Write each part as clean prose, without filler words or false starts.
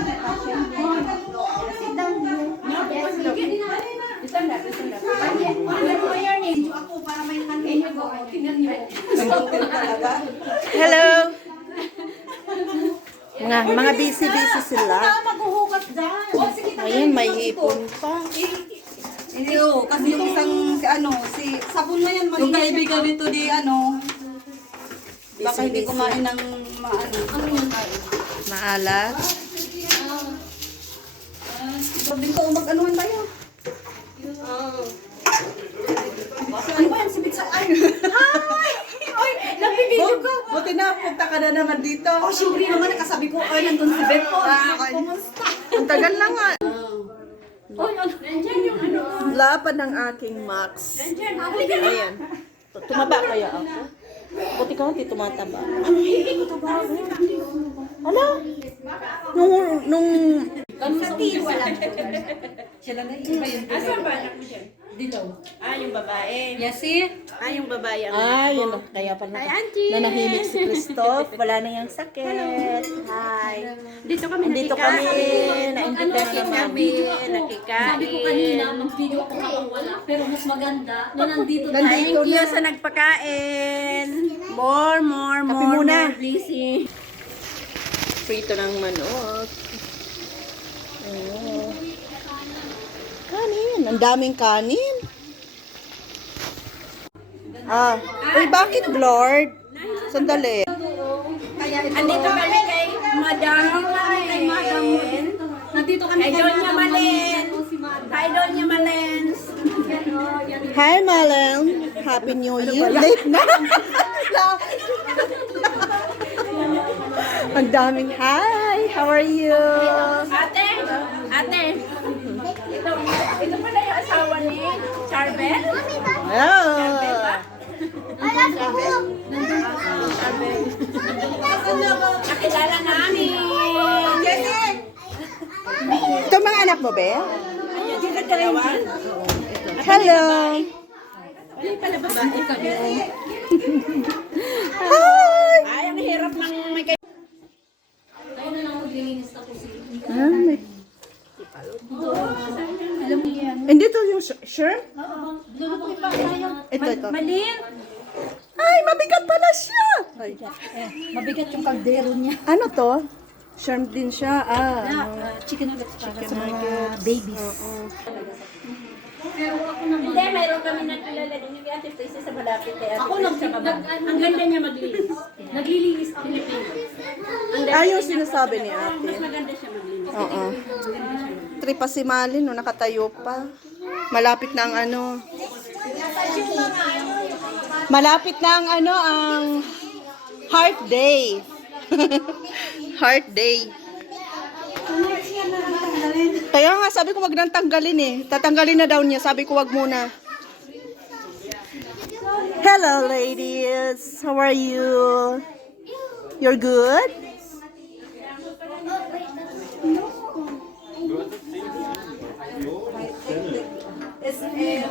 Sit down here. Yes, look. Stand up. Ako para may kanina go. Tingnan niyo. Hello! Mga busy-busy sila. Maghuhugas dyan. Ayun, may hipon pa. Iyo, kasi yung isang si sabon na yan. Yung kaibigan nito di baka hindi kumain ng ano yun? Maalat. Sabi ko, mag-anuhan tayo. Ano ba yan? Si Bitsa? Ay! Ay! Nabibidyo ka! Buti na, punta ka na naman dito. Oh, syempre naman, nakasabi ko, ay, nandun si Bet. Kumusta? Ang tagal na nga. Oy, nandiyan yung ano. Lapad ng aking Max. Ayan. Tumaba kaya ako. Buti ka hindi tumataba. Hala? Nung Sa TV, wala. Sila na iba yun. Asan ba anak mo dyan? Dito. Yung babae. Yasi? Yung babae. Yun. Kaya pala nanahimik si Christoph. Wala na yung sakit. Hi. Dito kami Andito kami. Na-invite na namin. nakikain. Sabi ko kanina, mag-video ako kapag wala. Pero mas maganda na nandito tayo. Nandito Thank you na. sa nagpakain. More, Kape muna. blessing. Prito ng manok. Oh. Kanin. Ang daming kanin. Uy, bakit Lord? Sandali. Andito kami kay Madam. Nandito kami Kay Doña Malen. Kay Doña Malen. Hi, Malen. Happy New Year. Late na. Ang daming hi. How are you? Ate. Ito pala yung asawa ni Charbel. Oh. Nakilala namin. Ito mga anak mo, Be? Sila dalawa. Hello. Hindi pala babae kami. Hi. Ay, ang hirap ng may Tayo na lang maglilinis ako si... Hindi to yung shrimp? Lulukoy pa tayo. Ito. Malin! Ay, mabigat pala siya. Ay. Mabigat yung kaldero niya. Ano to? Shrimp din siya. Chicken nuggets para sa mga babies. Hindi, mayroon kami nakilala din yung Ate Tracy sa malapit kay Ate Ako Tracy sa baba. Ang ganda niya maglinis. naglilinis ako. Yung sinasabi ni ate. Mas maganda siya maglinis. Oo. Tripa si Malin, no, nakatayo pa. Malapit na ang Malapit na ang ang Heart Day. Heart Day. Kaya nga, sabi ko wag nang tanggalin eh. Tatanggalin na daw niya. Sabi ko wag muna. Hello ladies. How are you? You're good?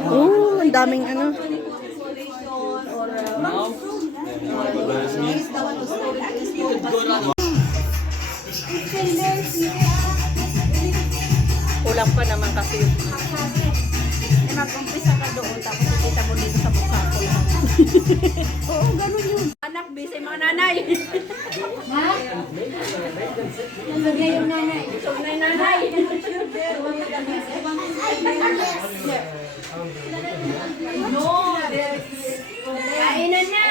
Oh, ang daming Kulang pa naman kasi yung Mag-umpisa ka doon, tapos kita mo dito sa mukha ko lang. Oo, ganun yun. Anak, busy mga nanay. Ha? Nalagay yung nanay. So, nanay. Kainan na.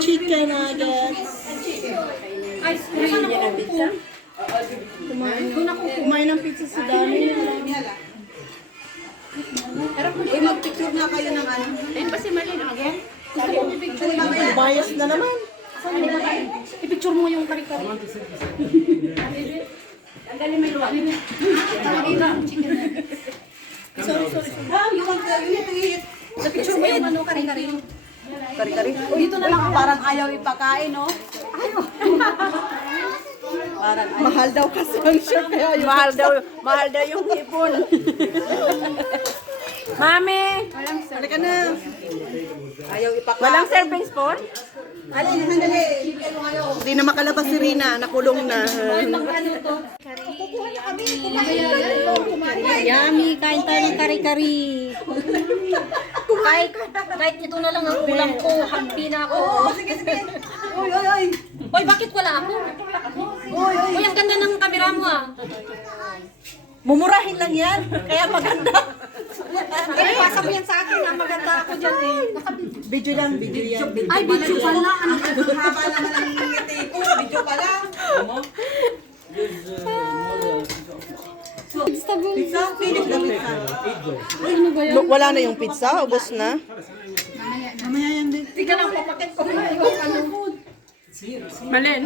chicken nuggets. Ay, saan ako upo? Kumain ng pizza si Dani. Mag-picture na kayo ng ano. Ayun pa si Malin, again. Bias na naman. I-picture mo yung kari-kari. Ang galing may luwag. Sorry. You need to eat. Na-picture mo yung ano, kari-kari. Kari-kari. Dito na lang parang ayaw ipakain, no? Parang Mahal daw kasi ang shirt kaya yun. Mahal daw yung hipon. Mami, Halika na. ayaw ipakain. walang serving spoon? Alin, sandali. Chicken mo ayaw. Hindi na makalabas si Rina, nakulong na. Yummy, kain tayo ng kari-kari. Kahit ito na lang ang kulang ko, hampi na ako. Sige, sige. Uy, uy, uy. Hoy, bakit wala ako? Uy, ang ganda ng kamera mo ah. Mumurahin lang yan, kaya maganda. Eh, pasa mo yan sa akin ah, maganda ako dyan eh. Video lang, video yan. Ay, video pala. Ano? Ang haba naman ang ngiti ko. Video pa lang. Pizza, finish na pizza. Wala na yung pizza, ubos na. Tiga lang, papakit ko. Malen.